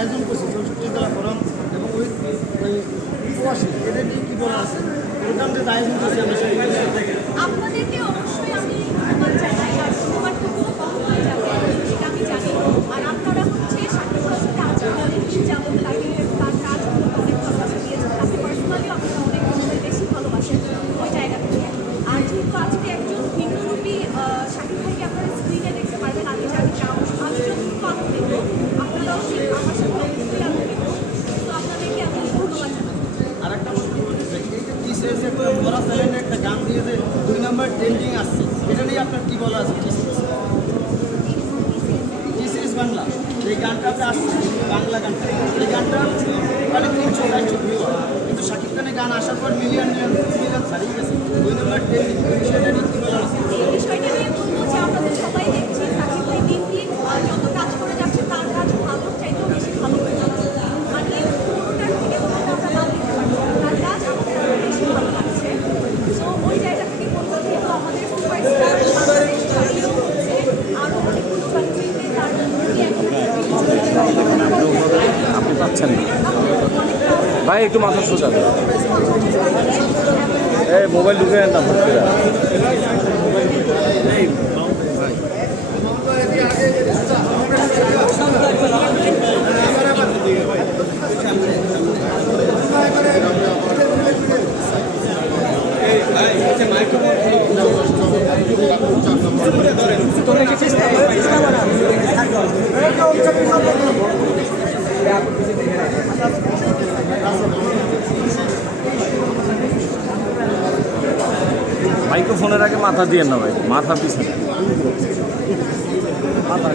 আয়োজন করছে 64 জেলা ফোরাম এবং ওই প্রবাসী এটা নিয়ে কী বলা আছে প্রোগ্রাম যে আয়োজন করছে আমরা সেই থেকে আপনাদেরকে অবশ্যই আমি ধন্যবাদ জানাই আর ধন্যবাদ করবো কখনোই যাবে সেটা আমি জানি। আর আপনারা হচ্ছে সাকিবের সাথে আজকে অনেক বেশি যাবো তাকে তার কাজ অনেক ভালোবাসা দিয়েছেন, তাকে পার্সোনালি আপনারা অনেক বেশি ভালোবাসেন ওই জায়গা থেকে। আর যেহেতু আজকে একজন ভিন্নরূপী সাকিব ভাইকে আপনারা স্ক্রিনে দেখতে পারবেন, আমি জানি যে আমি যতটুকু আনন্দিত আপনারাও ঠিক আমার সাথে অবশ্যই আনন্দিত। তো আপনাদেরকে আমি ধন্যবাদ জানাই। আর একটা প্রশ্ন করতেছে এই যে টিসিএস একটা বড় চ্যানেলে একটা গান দিয়ে যে 2 নম্বর ট্রেন্ডিং আসছে এটা নিয়ে আপনার কী বলা আছে? টিসিএস বাংলা এই গানটা আপনি আসছে বাংলা গানটা এই গানটা মানে 300-400 ভিউ কিন্তু শাকিব খানের গান আসার পর মিলিয়ন ছাড়িয়ে গেছে 2 নম্বর ট্রেন্ডিং বিষয়টা নিয়ে কী বলা আছে? এই বিষয়টা নিয়ে বলবো যে আপনাদের সবাই দেখছি সাকিব ভাই দিন দিন যত কাজ করে যাচ্ছে তার কাজ ভালো চাইতেও বেশি ভালো হয়ে যাচ্ছে। মানে পুরোটার থেকে কোনোটা আমরা বাদ দিতে পারছি না, তার কাজ আমাদের আরও বেশি ভালো লাগছে। সো ওই জায়গা থেকে বলবো যেহেতু আমাদের সুপারস্টার বাংলাদেশ ছাড়িয়েও হচ্ছে আরও অনেকগুলো কান্ট্রিতে তার মুভি এখন আপনি পাচ্ছেন না ভাই, একটু মাথা সোজা এই মোবাইল ঢুকে না মাইক্রোফোনের আগে মাথা দিয়ে না ভাই, মাথা পিছনে মাথা